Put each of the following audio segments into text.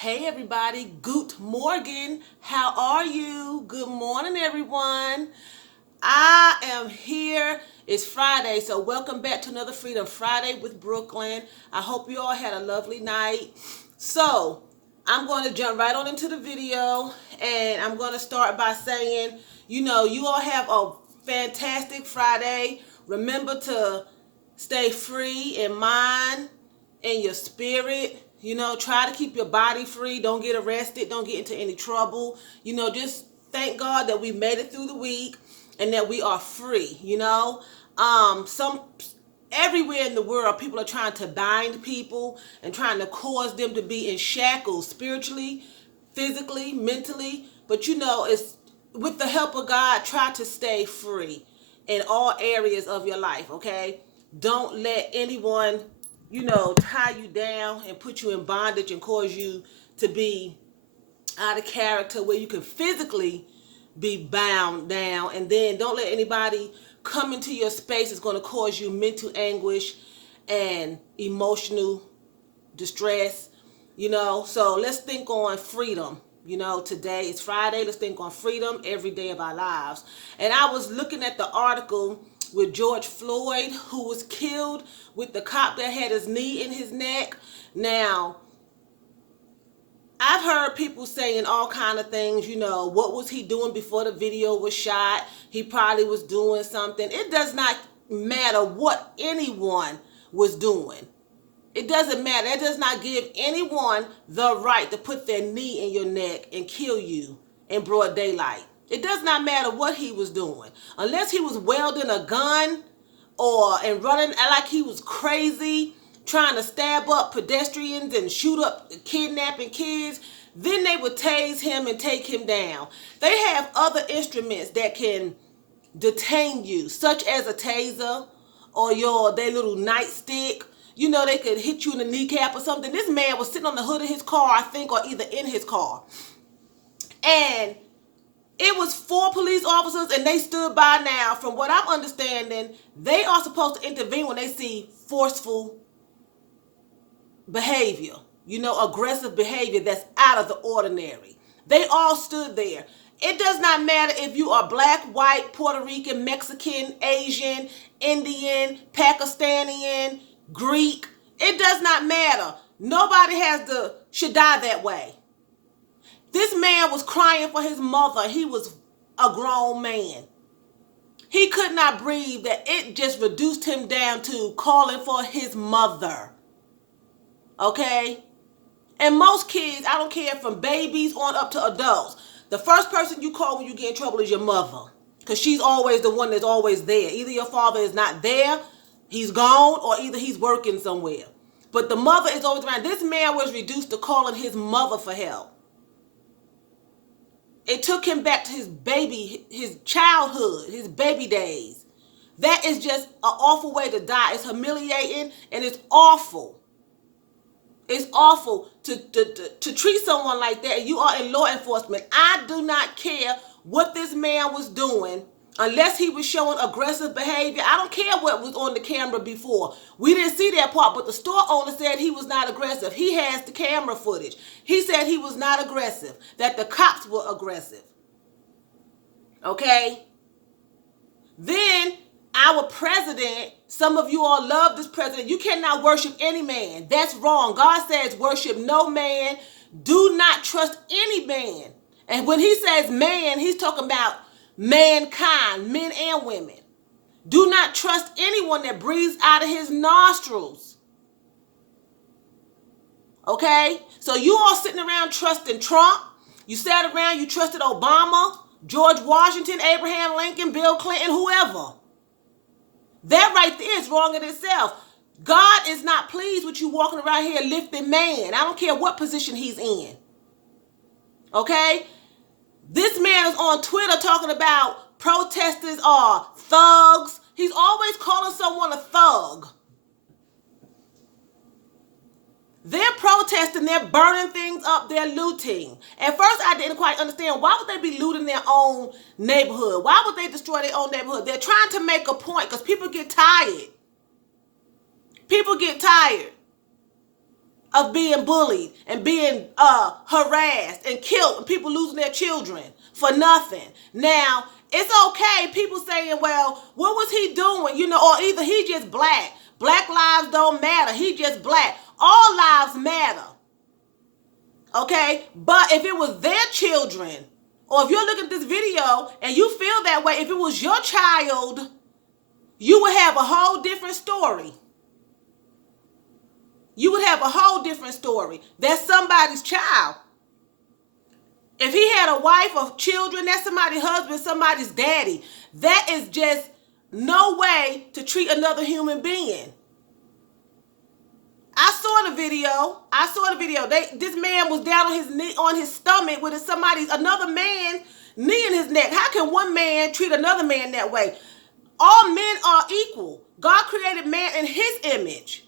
Hey everybody, Good Morgen. How are you? Good morning everyone. I am here. It's Friday, so welcome back to another Freedom Friday with Brooklyn. I hope you all had a lovely night. So, I'm going to jump right on into the video, and I'm going to start by saying, you all have a fantastic Friday. Remember to stay free in mind and your spirit. Try to keep your body free. Don't get arrested. Don't get into any trouble. Just thank God that we made it through the week and that we are free. Some everywhere in the world, people are trying to bind people and trying to cause them to be in shackles spiritually, physically, mentally. But it's with the help of God, try to stay free in all areas of your life, okay? Don't let anyone, tie you down and put you in bondage and cause you to be out of character where you can physically be bound down. And then don't let anybody come into your space that's going to cause you mental anguish and emotional distress. So let's think on freedom. Today is Friday. Let's think on freedom every day of our lives. And I was looking at the article with George Floyd, who was killed with the cop that had his knee in his neck. Now, I've heard people saying all kind of things, what was he doing before the video was shot? He probably was doing something. It does not matter what anyone was doing. It doesn't matter. It does not give anyone the right to put their knee in your neck and kill you in broad daylight. It does not matter what he was doing. Unless he was wielding a gun and running like he was crazy, trying to stab up pedestrians and shoot up kidnapping kids, then they would tase him and take him down. They have other instruments that can detain you, such as a taser or their little nightstick. They could hit you in the kneecap or something. This man was sitting on the hood of his car, I think, or either in his car. And it was 4 police officers, and they stood by now. From what I'm understanding, they are supposed to intervene when they see forceful behavior, aggressive behavior that's out of the ordinary. They all stood there. It does not matter if you are black, white, Puerto Rican, Mexican, Asian, Indian, Pakistani, Greek. It does not matter. Nobody should die that way. This man was crying for his mother. He was a grown man. He could not breathe. That it just reduced him down to calling for his mother. Okay? And most kids, I don't care, from babies on up to adults, the first person you call when you get in trouble is your mother. Because she's always the one that's always there. Either your father is not there, he's gone, or either he's working somewhere. But the mother is always around. This man was reduced to calling his mother for help. It took him back to his childhood, his baby days. That is just an awful way to die. It's humiliating and it's awful. It's awful to treat someone like that. You are in law enforcement. I do not care what this man was doing unless he was showing aggressive behavior. I don't care what was on the camera before. We didn't see that part, but the store owner said he was not aggressive. He has the camera footage. He said he was not aggressive, that the cops were aggressive. Okay? Then our president, some of you all love this president. You cannot worship any man. That's wrong. God says worship no man. Do not trust any man. And when he says man, he's talking about mankind, men and women. Do not trust anyone that breathes out of his nostrils. Okay? So you all sitting around trusting Trump. You sat around, you trusted Obama, George Washington, Abraham Lincoln, Bill Clinton, whoever. That right there is wrong in itself. God is not pleased with you walking around here lifting man. I don't care what position he's in. Okay? This man is on Twitter talking about protesters are thugs. He's always calling someone a thug. They're protesting, they're burning things up, they're looting. At first, I didn't quite understand, why would they be looting their own neighborhood? Why would they destroy their own neighborhood? They're trying to make a point because people get tired. People get tired. of being bullied and being harassed and killed and people losing their children for nothing. Now, it's okay, people saying, well, what was he doing? You know, or either he just black. Black lives don't matter. He just black. All lives matter. Okay? But if it was their children, or if you're looking at this video and you feel that way, if it was your child, you would have a whole different story. You would have a whole different story. That's somebody's child. If he had a wife or children, that's somebody's husband, somebody's daddy. That is just no way to treat another human being. I saw the video. This man was down on his knee, on his stomach with another man knee in his neck. How can one man treat another man that way? All men are equal. God created man in his image.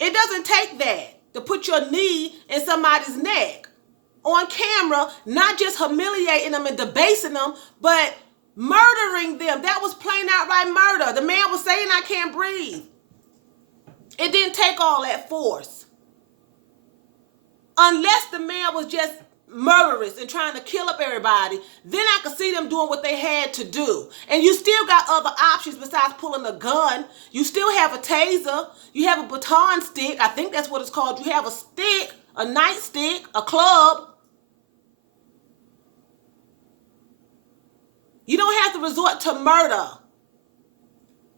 It doesn't take that to put your knee in somebody's neck on camera, not just humiliating them and debasing them, but murdering them. That was plain outright murder. The man was saying, I can't breathe. It didn't take all that force. Unless the man was just murderous and trying to kill up everybody, then I could see them doing what they had to do. And you still got other options besides pulling a gun. You still have a taser. You have a baton stick. I think that's what it's called. You have a stick, a nightstick, a club. You don't have to resort to murder.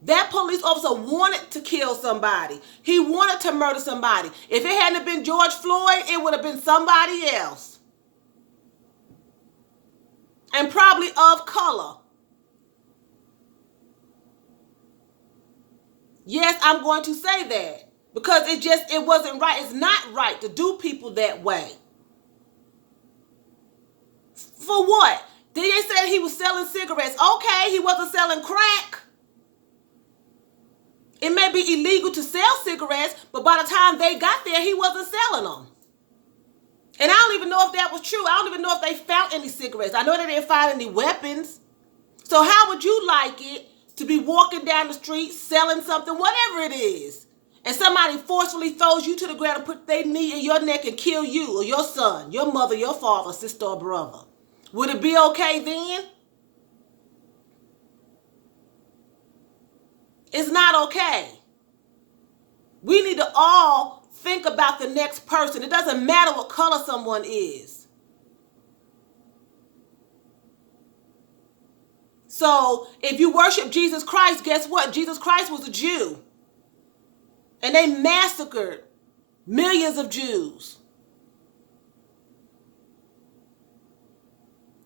That police officer wanted to kill somebody. He wanted to murder somebody. If it hadn't been George Floyd, it would have been somebody else. And probably of color. Yes, I'm going to say that. Because it wasn't right. It's not right to do people that way. For what? They said he was selling cigarettes. Okay, he wasn't selling crack. It may be illegal to sell cigarettes, but by the time they got there, he wasn't selling them. And I don't even know if that was true. I don't even know if they found any cigarettes. I know they didn't find any weapons. So how would you like it to be walking down the street, selling something, whatever it is, and somebody forcefully throws you to the ground and put their knee in your neck and kill you or your son, your mother, your father, sister, or brother? Would it be okay then? It's not okay. We need to all think about the next person. It doesn't matter what color someone is. So if you worship Jesus Christ, guess what? Jesus Christ was a Jew. And they massacred millions of Jews.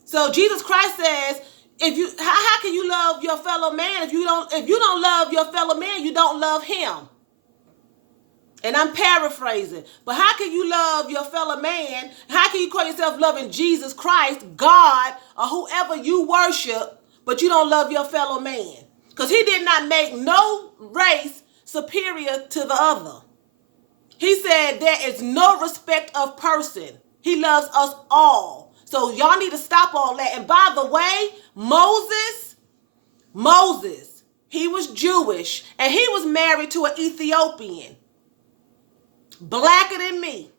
So Jesus Christ says, how can you love your fellow man if you don't love your fellow man, you don't love him. And I'm paraphrasing, but how can you love your fellow man? How can you call yourself loving Jesus Christ, God, or whoever you worship, but you don't love your fellow man? Because he did not make no race superior to the other. He said there is no respect of person. He loves us all. So y'all need to stop all that. And by the way, Moses, he was Jewish and he was married to an Ethiopian, blacker than me.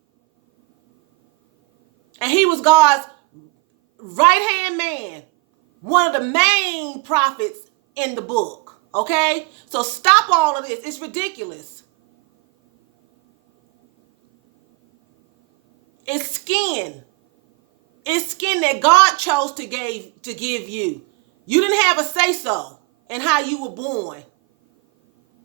And he was God's right-hand man, one of the main prophets in the book. Okay? So stop all of this. It's ridiculous. It's skin. It's skin that God chose to give you. You didn't have a say-so in how you were born.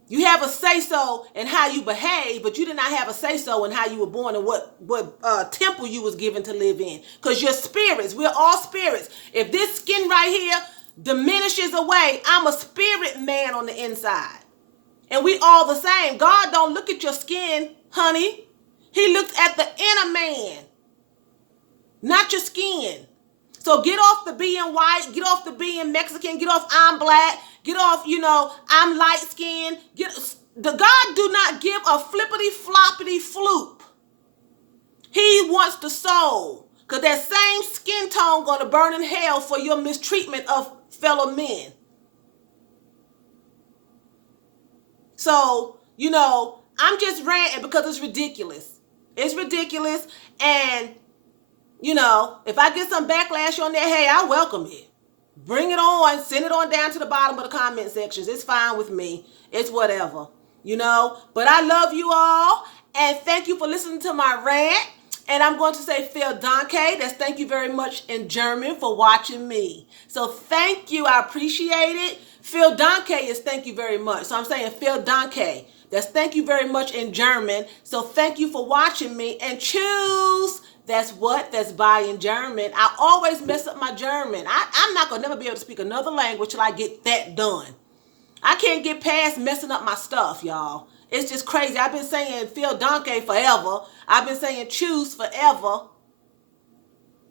You have a say-so in how you behave, but you did not have a say-so in how you were born and what temple you was given to live in. Because you're spirits. We're all spirits. If this skin right here diminishes away, I'm a spirit man on the inside. And we all the same. God don't look at your skin, honey. He looks at the inner man. Not your skin. So get off the being white, get off the being Mexican, get off I'm black, get off, I'm light skinned. God do not give a flippity floppity floop. He wants the soul. Because that same skin tone going to burn in hell for your mistreatment of fellow men. So, I'm just ranting because it's ridiculous. It's ridiculous. And, you know, if I get some backlash on that, hey, I welcome it. Bring it on. Send it on down to the bottom of the comment sections. It's fine with me. It's whatever, you know. But I love you all. And thank you for listening to my rant. And I'm going to say vielen Dank. That's thank you very much in German for watching me. So thank you. I appreciate it. Vielen Dank is thank you very much. So I'm saying vielen Dank. That's thank you very much in German. So thank you for watching me. And choose. That's what? That's bye in German. I always mess up my German. I'm not going to never be able to speak another language till I get that done. I can't get past messing up my stuff, y'all. It's just crazy. I've been saying vielen Dank forever. I've been saying choose forever.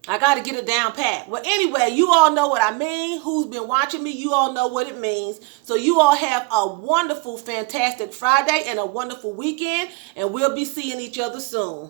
I got to get it down pat. Well, anyway, you all know what I mean. Who's been watching me, you all know what it means. So you all have a wonderful, fantastic Friday and a wonderful weekend. And we'll be seeing each other soon.